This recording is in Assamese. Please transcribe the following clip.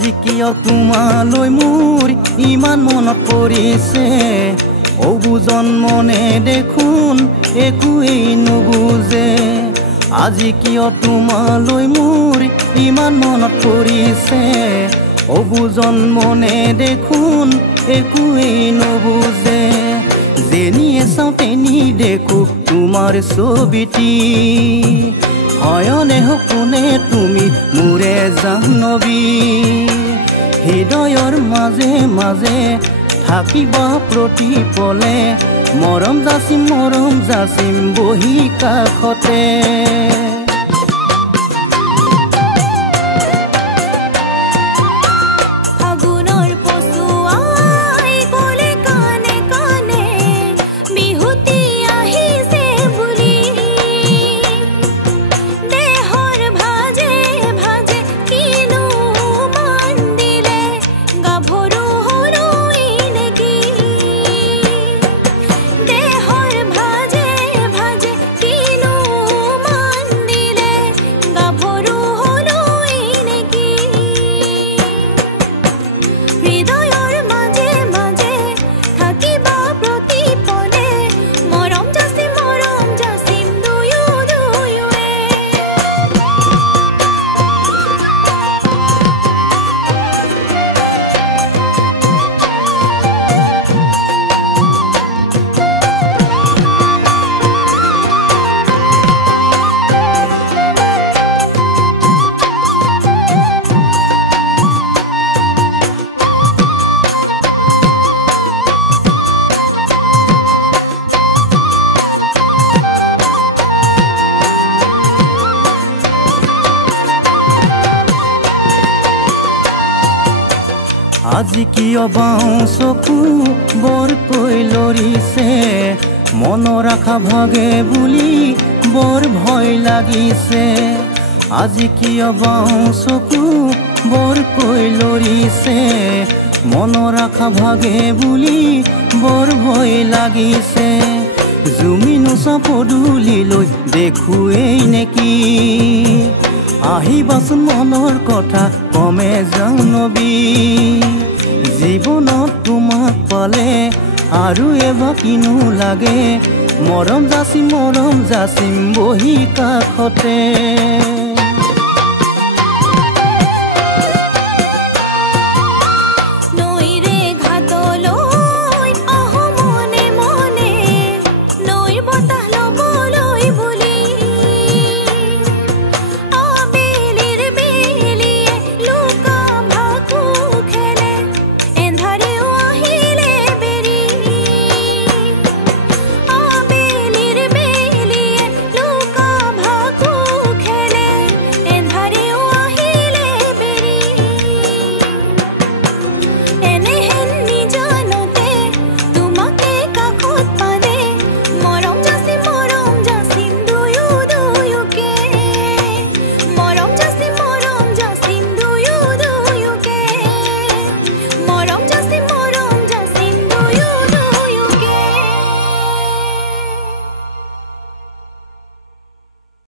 আজি কিয় তোমালৈ মোৰ ইমান মনত পৰিছে অবুজন মনে দেখোন একোৱেই নুবুজে আজি কিয় তোমালৈ মোৰ ইমান মনত পৰিছে অবুজন মনে দেখোন একোৱেই নুবুজে যেনিয়ে চাওঁ তেনি দেখো তোমাৰ ছবিটি হয়নে সপোনে তুমি মোৰে জাহ্নবী হৃদয়ৰ মাজে মাজে থাকিবা প্ৰতি পলে মৰম যাচিম বহি কাষতে আজি কিয় বাওঁ চকু বৰকৈ লৰিছে মনৰ আশা ভাগে বুলি বৰ ভয় লাগিছে আজি কিয় বাওঁ চকু বৰকৈ লৰিছে মনৰ আশা ভাগে বুলি বৰ ভয় লাগিছে জুমিনো পদূলিলৈ দেখোৱেই নেকি আহিবাচোন মনৰ কথা কমে জাহ্নবী জীৱনত তোমাক পালে আৰু এবাৰ কিনো লাগে মৰম যাচিম বহি কাষতে